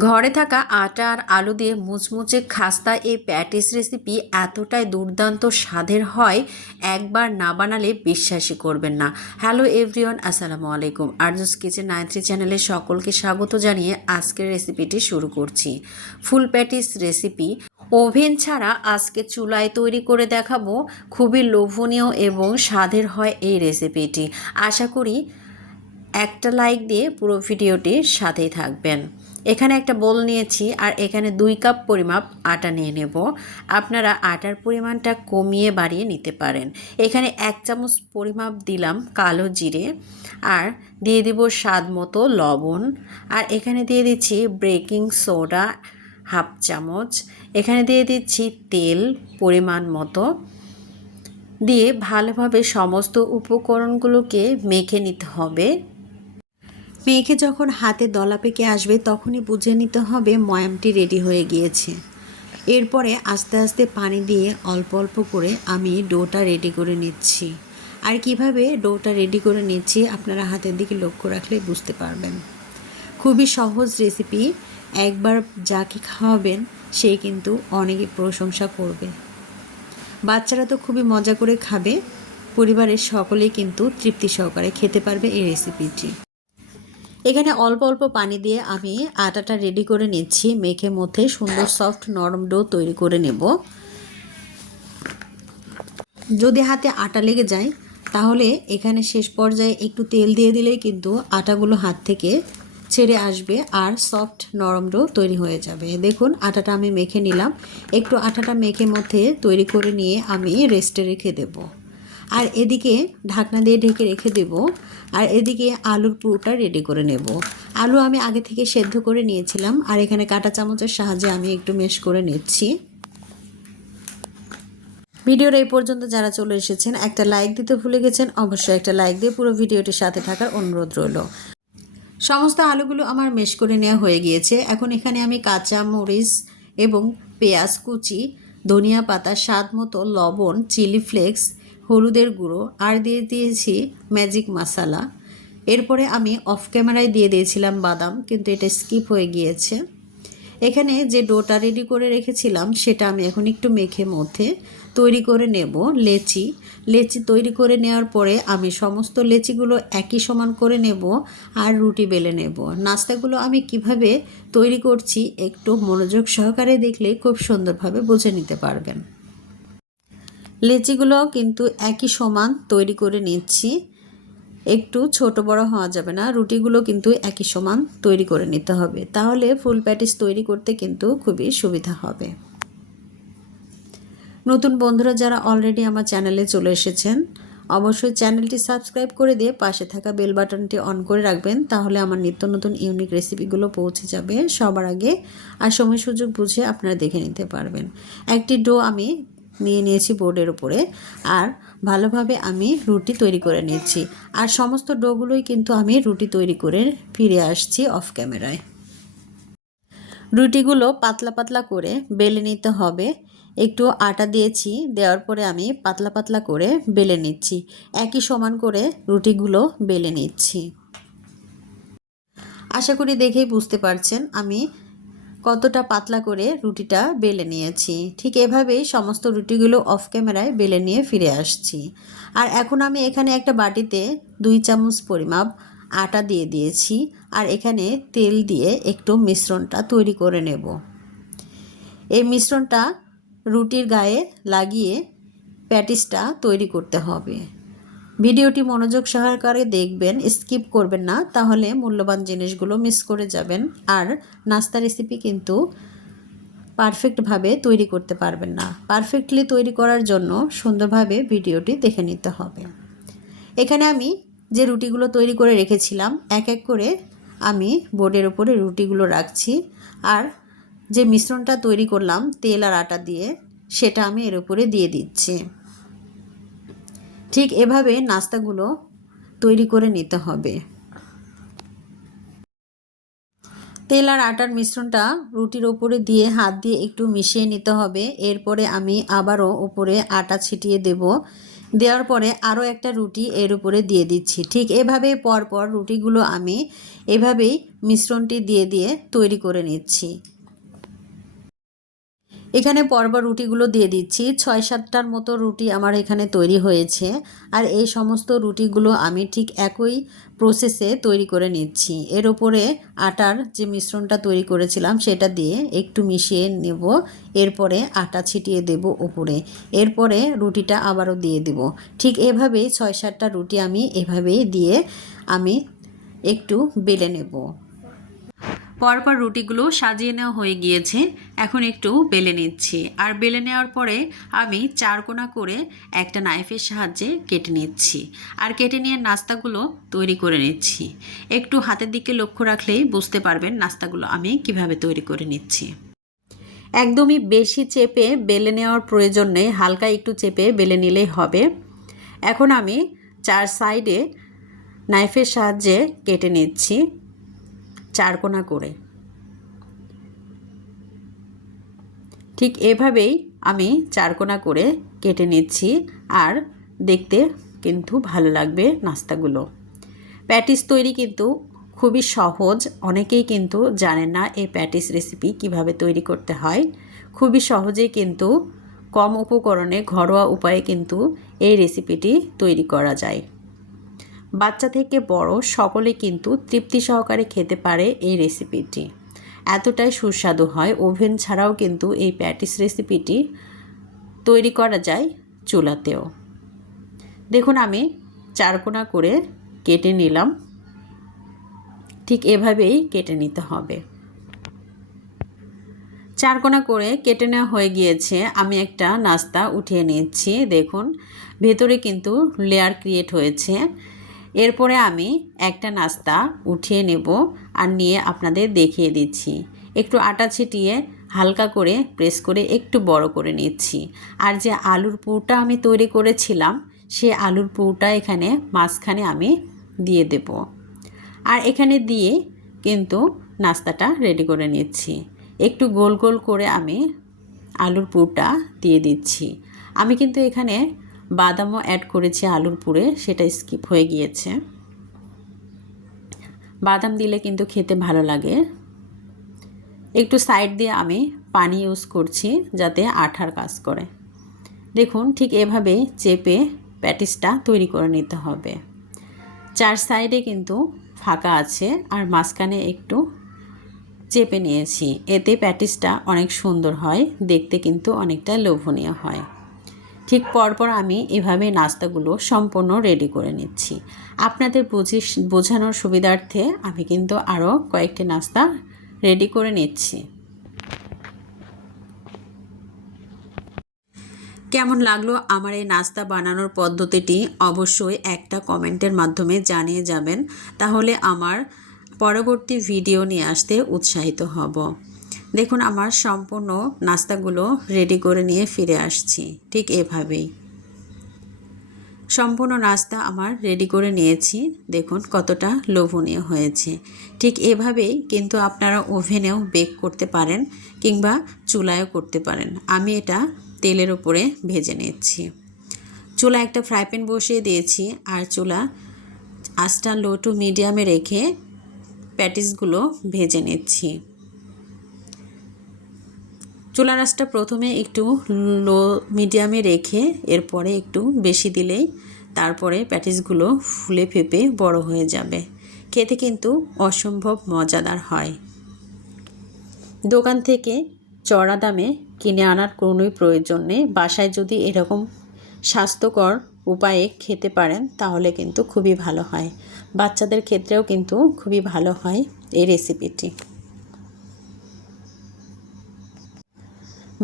ঘরে থাকা আটা আর আলু দিয়ে মুচমুচে খাস্তা এই প্যাটিস রেসিপি এতটাই দুর্দান্ত স্বাদের হয়, একবার না বানালে বিশ্বাসই করবেন না। হ্যালো এভরিওয়ান, আসসালামু আলাইকুম। আরজুস কিচেন 93 চ্যানেলে সকলকে স্বাগত জানিয়ে আজকের রেসিপিটি শুরু করছি। ফুল প্যাটিস রেসিপি ওভেন ছাড়া আজকে চুলায় তৈরি করে দেখাবো। খুবই লোভনীয় এবং স্বাদের হয় এই রেসিপিটি। আশা করি একটা লাইক দিয়ে পুরো ভিডিওটির সাথেই থাকবেন। এখানে একটা বোল নিয়েছি আর এখানে 2 কাপ পরিমাপ আটা নিয়ে নেব। আপনারা আটার পরিমাণটা কমিয়ে বাড়িয়ে নিতে পারেন। এখানে 1 চামচ পরিমাপ দিলাম কালো জিরে, আর দিয়ে দিব স্বাদ মতো লবণ, আর এখানে দিয়ে দিচ্ছি বেকিং সোডা হাফ চামচ, এখানে দিয়ে দিচ্ছি তেল পরিমাণ মতো, দিয়ে ভালোভাবে সমস্ত উপকরণগুলোকে মেখে নিতে হবে। মেখে যখন হাতে দলা পেকে আসবে তখনই বুঝে নিতে হবে ময়ামটি রেডি হয়ে গিয়েছে। এরপরে আস্তে আস্তে পানি দিয়ে অল্প অল্প করে আমি ডোটা রেডি করে নিচ্ছি। আর কিভাবে ডোটা রেডি করে নিচ্ছি আপনারা হাতের দিকে লক্ষ্য রাখলে বুঝতে পারবেন। খুবই সহজ রেসিপি, একবার যাকে খাওয়াবেন সে কিন্তু অনেকে প্রশংসা করবে। বাচ্চারা তো খুবই মজা করে খাবে, পরিবারের সকলেই কিন্তু তৃপ্তি সহকারে খেতে পারবে এই রেসিপিটি। এখানে অল্প অল্প পানি দিয়ে আমি আটাটা রেডি করে নিচ্ছি, মেখে মধ্যে সুন্দর সফট নরম ডো তৈরি করে নেব। যদি হাতে আটা লেগে যায় তাহলে এখানে শেষ পর্যায়ে একটু তেল দিয়ে দিলেই কিন্তু আটাগুলো হাত থেকে ছেড়ে আসবে আর সফট নরম ডো তৈরি হয়ে যাবে। দেখুন আটাটা আমি মেখে নিলাম। একটু আটাটা মেখে মধ্যে তৈরি করে নিয়ে আমি রেস্টে রেখে দেব। আর এদিকে ঢাকনা দিয়ে ঢেকে রেখে দেব। আর এদিকে আলুর পুরোটা রেডি করে নেব। আলু আমি আগে থেকে সেদ্ধ করে নিয়েছিলাম, আর এখানে কাঁটা চামচের সাহায্যে আমি একটু ম্যাশ করে নিচ্ছি। ভিডিওর এই পর্যন্ত যারা চলে এসেছেন একটা লাইক দিতে ভুলে গেছেন, অবশ্যই একটা লাইক দিয়ে পুরো ভিডিওটির সাথে থাকার অনুরোধ রইল। সমস্ত আলুগুলো আমার ম্যাশ করে নেওয়া হয়ে গিয়েছে। এখন এখানে আমি কাঁচা মরিচ এবং পেঁয়াজ কুচি, ধনিয়া পাতা, স্বাদ মতো লবণ, চিলি ফ্লেক্স, হলুদের গুঁড়ো আর দিয়ে দিয়েছি ম্যাজিক মশলা। এরপরে আমি অফ ক্যামেরায় দিয়ে দিয়েছিলাম বাদাম, কিন্তু এটা স্কিপ হয়ে গিয়েছে। এখানে যে ডোটা রেডি করে রেখেছিলাম সেটা আমি এখন একটু মেখে মধ্যে তৈরি করে নেব লেচি। লেচি তৈরি করে নেওয়ার পরে আমি সমস্ত লেচিগুলো একই সমান করে নেব আর রুটি বেলে নেব। নাস্তাগুলো আমি কিভাবে তৈরি করছি একটু মনোযোগ সহকারে দেখলে খুব সুন্দরভাবে বুঝে নিতে পারবেন। লেচিগুলো কিন্তু একই সমান তৈরি করে নিচ্ছি, একটু ছোট বড় হওয়া যাবে না। রুটিগুলো কিন্তু একই সমান তৈরি করে নিতে হবে, তাহলে ফুল প্যাটিস তৈরি করতে কিন্তু খুবই সুবিধা হবে। নতুন বন্ধুরা যারা অলরেডি আমার চ্যানেলে চলে এসেছেন অবশ্যই চ্যানেলটি সাবস্ক্রাইব করে দিয়ে পাশে থাকা বেল বাটনটি অন করে রাখবেন, তাহলে আমার নিত্য নতুন ইউনিক রেসিপিগুলো পৌঁছে যাবে সবার আগে, আর সময় সুযোগ বুঝে আপনারা দেখে নিতে পারবেন। একটি ডো আমি নিয়ে নিয়েছি বোর্ডের উপরে, আর ভালোভাবে আমি রুটি তৈরি করে নিচ্ছি। আর সমস্ত ডোগুলোই কিন্তু আমি রুটি তৈরি করে ফিরে আসছি অফ ক্যামেরায়। রুটিগুলো পাতলা পাতলা করে বেলে নিতে হবে। একটু আটা দিয়েছি, দেওয়ার পরে আমি পাতলা পাতলা করে বেলে নিচ্ছি। একই সমান করে রুটিগুলো বেলে নিচ্ছি। আশা করি দেখেই বুঝতে পারছেন আমি কতটা পাতলা করে রুটিটা বেলে নিয়েছি। ঠিক এভাবেই সমস্ত রুটিগুলো অফ ক্যামেরায় বেলে নিয়ে ফিরে আসছি। আর এখন আমি এখানে একটা বাটিতে 2 চামচ পরিমাপ আটা দিয়ে দিয়েছি, আর এখানে তেল দিয়ে একটু মিশ্রণটা তৈরি করে নেব। এই মিশ্রণটা রুটির গায়ে লাগিয়ে প্যাটিসটা তৈরি করতে হবে। ভিডিওটি মনোযোগ সহকারে দেখবেন, স্কিপ করবেন না, তাহলে মূল্যবান জিনিসগুলো মিস করে যাবেন আর নাস্তা রেসিপি কিন্তু পারফেক্টভাবে তৈরি করতে পারবেন না। পারফেক্টলি তৈরি করার জন্য সুন্দরভাবে ভিডিওটি দেখে নিতে হবে। এখানে আমি যে রুটিগুলো তৈরি করে রেখেছিলাম এক এক করে আমি বোর্ডের উপরে রুটিগুলো রাখছি, আর যে মিশ্রণটা তৈরি করলাম তেল আর আটা দিয়ে সেটা আমি এর উপরে দিয়ে দিচ্ছি। ঠিক এভাবে নাস্তাগুলো তৈরি করে নিতে হবে। তেল আর আটার মিশ্রণটা রুটির ওপরে দিয়ে হাত দিয়ে একটু মিশিয়ে নিতে হবে। এরপরে আমি আবারও উপরে আটা ছিটিয়ে দেব। দেওয়ার পরে আরও একটা রুটি এর উপরে দিয়ে দিচ্ছি। ঠিক এভাবে পরপর রুটিগুলো আমি এভাবেই মিশ্রণটি দিয়ে দিয়ে তৈরি করে নিচ্ছি। এখানে পরপর রুটিগুলো দিয়ে দিচ্ছি। ৬-৭টার মতো রুটি আমার এখানে তৈরি হয়েছে। আর এই সমস্ত রুটিগুলো আমি ঠিক একই প্রসেসে তৈরি করে নিচ্ছি। এর উপরে আটার যে মিশ্রণটা তৈরি করেছিলাম সেটা দিয়ে একটু মিশিয়ে নেব। এরপরে আটা ছিটিয়ে দেব উপরে। এরপরে রুটিটা আবারও দিয়ে দেব। ঠিক এভাবেই ৬-৭টা রুটি আমি এভাবেই দিয়ে আমি একটু বেলে নেব। পরপর রুটিগুলো সাজিয়ে নেওয়া হয়ে গিয়েছে। এখন একটু বেলে নিচ্ছি। আর বেলে নেওয়ার পরে আমি 4 কোণা করে একটা নাইফের সাহায্যে কেটে নিচ্ছি। আর কেটে নিয়ে নাস্তাগুলো তৈরি করে নিচ্ছি। একটু হাতের দিকে লক্ষ্য রাখলেই বুঝতে পারবেন নাস্তাগুলো আমি কিভাবে তৈরি করে নিচ্ছি। একদমই বেশি চেপে বেলে নেওয়ার প্রয়োজন নেই, হালকা একটু চেপে বেলে নিলেই হবে। এখন আমি 4 সাইডে নাইফের সাহায্যে কেটে নিচ্ছি 4 কোণা করে। ঠিক এভাবেই আমি 4 কোণা করে কেটে নিচ্ছি। আর দেখতে কিন্তু ভালো লাগবে নাস্তাগুলো। প্যাটিস তৈরি কিন্তু খুবই সহজ। অনেকেই কিন্তু জানেন না এই প্যাটিস রেসিপি কিভাবে তৈরি করতে হয়। খুবই সহজেই কিন্তু কম উপকরণে ঘরোয়া উপায়ে কিন্তু এই রেসিপিটি তৈরি করা যায়। বাচ্চা থেকে বড় সকলে কিন্তু তৃপ্তি সহকারে খেতে পারে এই রেসিপিটি। এতটাই সুস্বাদু হয়। ওভেন ছাড়াও কিন্তু এই প্যাটিস রেসিপিটি তৈরি করা যায় চুলাতেও। দেখুন আমি 4 কোণা করে কেটে নিলাম। ঠিক এভাবেই কেটে নিতে হবে। 4 কোণা করে কেটে নেওয়া হয়ে গিয়েছে। আমি একটা নাস্তা উঠিয়ে নিচ্ছি। দেখুন ভেতরে কিন্তু লেয়ার ক্রিয়েট হয়েছে। এরপরে আমি একটা নাস্তা উঠিয়ে নেব আর নিয়ে আপনাদের দেখিয়ে দিচ্ছি। একটু আটা ছিটিয়ে হালকা করে প্রেস করে একটু বড় করে নিচ্ছি। আর যে আলুর পুরটা আমি তৈরি করেছিলাম সেই আলুর পুরটা এখানে মাঝখানে আমি দিয়ে দেব। আর এখানে দিয়ে কিন্তু নাস্তাটা রেডি করে নিচ্ছি। একটু গোল গোল করে আমি আলুর পুরটা দিয়ে দিচ্ছি। আমি কিন্তু এখানে বাদামও অ্যাড করেছি আলুর পুরে, সেটা স্কিপ হয়ে গিয়েছে। বাদাম দিলে কিন্তু খেতে ভালো লাগে। একটু সাইড দিয়ে আমি পানি ইউজ করছি যাতে আঠার কাজ করে। দেখুন ঠিক এভাবে চেপে প্যাটিসটা তৈরি করে নিতে হবে। 4 সাইডে কিন্তু ফাঁকা আছে আর মাঝখানে একটু চেপে নিয়েছি। এতে প্যাটিসটা অনেক সুন্দর হয়, দেখতে কিন্তু অনেকটা লোভনীয় হয়। ঠিক পরপর আমি এভাবে নাস্তাগুলো সম্পূর্ণ রেডি করে নিচ্ছি। আপনাদের বোঝানোর সুবিধার্থে আমি কিন্তু আরও কয়েকটি নাস্তা রেডি করে নিচ্ছি। কেমন লাগলো আমার এই নাস্তা বানানোর পদ্ধতিটি অবশ্যই একটা কমেন্টের মাধ্যমে জানিয়ে যাবেন। তাহলে আমার পরবর্তী ভিডিও নিয়ে আসতে উৎসাহিত হব। দেখুন আমার সম্পূর্ণ নাস্তাগুলো রেডি করে নিয়ে ফিরে আসছি। ঠিক এভাবেই সম্পূর্ণ নাস্তা আমার রেডি করে নিয়েছি। দেখুন কতটা লোভনীয় হয়েছে। ঠিক এভাবেই কিন্তু আপনারা ওভেনেও বেক করতে পারেন কিংবা চুলায়ও করতে পারেন। আমি এটা তেলের উপরে ভেজে নিচ্ছি। চুলা একটা ফ্রাই প্যান বসিয়ে দিয়েছি আর চুলা আঁচটা লো টু মিডিয়ামে রেখে প্যাটিসগুলো ভেজে নিচ্ছি। চুলার আঁচটা প্রথমে একটু লো মিডিয়ামে রেখে এরপরে একটু বেশি দিলেই তারপরে প্যাটিসগুলো ফুলে ফেপে বড় হয়ে যাবে। খেতে কিন্তু অসম্ভব মজাদার হয়। দোকান থেকে চড়া দামে কিনে আনার কোনোই প্রয়োজন নেই। বাসায় যদি এরকম স্বাস্থ্যকর উপায়ে খেতে পারেন তাহলে কিন্তু খুবই ভালো হয়। বাচ্চাদের ক্ষেত্রেও কিন্তু খুবই ভালো হয় এই রেসিপিটি।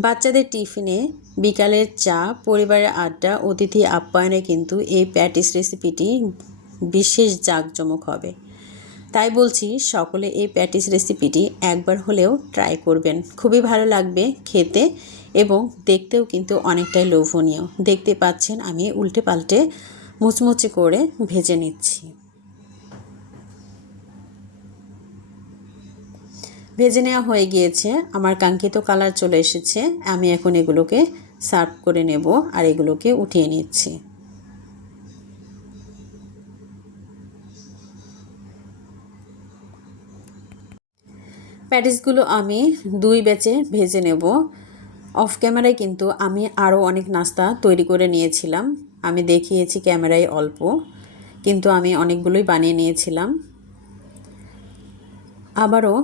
বাচ্চাদের টিফিনে, বিকালের চা, পরিবারের আড্ডা, অতিথি আপ্যায়নে কিন্তু এই প্যাটিস রেসিপিটি বিশেষ জাঁকজমক হবে। তাই বলছি সকলে এই প্যাটিস রেসিপিটি একবার হলেও ট্রাই করবেন। খুবই ভালো লাগবে খেতে এবং দেখতেও কিন্তু অনেকটাই লোভনীয়। দেখতে পাচ্ছেন আমি উল্টে পাল্টে মুচমুচে করে ভেজে নিচ্ছি। ভেজে নেওয়া হয়ে গিয়েছে, আমার কাঙ্ক্ষিত কালার চলে এসেছে। আমি এখন এগুলোকে সার্ভ করে নেব আর এগুলোকে উঠিয়ে নিচ্ছি। প্যাটিসগুলো আমি 2 ব্যাচে ভেজে নেব। অফ ক্যামেরায় কিন্তু আমি আরও অনেক নাস্তা তৈরি করে নিয়েছিলাম। আমি দেখিয়েছি ক্যামেরায় অল্প, কিন্তু আমি অনেকগুলোই বানিয়ে নিয়েছিলাম। আবারও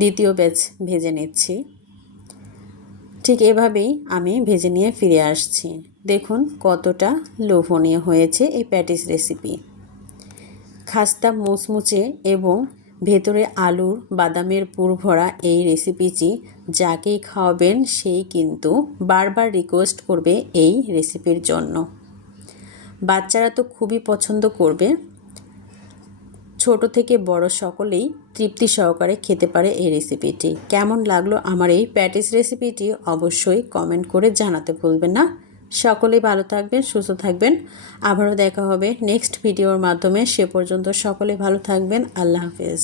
দ্বিতীয় ব্যাচ ভেজে নিচ্ছি। ঠিক এভাবেই আমি ভেজে নিয়ে ফিরে আসছি। দেখুন কতটা লোভনীয় হয়েছে এই প্যাটিস রেসিপি। খাস্তা মুচমুচে এবং ভেতরে আলুর বাদামের পুর ভরা এই রেসিপিটি যাকেই খাওয়াবেন সেই কিন্তু বারবার রিকোয়েস্ট করবে এই রেসিপির জন্য। বাচ্চারা তো খুবই পছন্দ করবে, ছোট থেকে বড় সকলেই তৃপ্তি সহকারে খেতে পারে এই রেসিপিটি। কেমন লাগলো আমার এই প্যাটিস রেসিপিটি অবশ্যই কমেন্ট করে জানাতে ভুলবেন না। সকলেই ভালো থাকবেন, সুস্থ থাকবেন। আবারও দেখা হবে নেক্সট ভিডিওর মাধ্যমে। সে পর্যন্ত সকলে ভালো থাকবেন। আল্লাহ হাফেজ।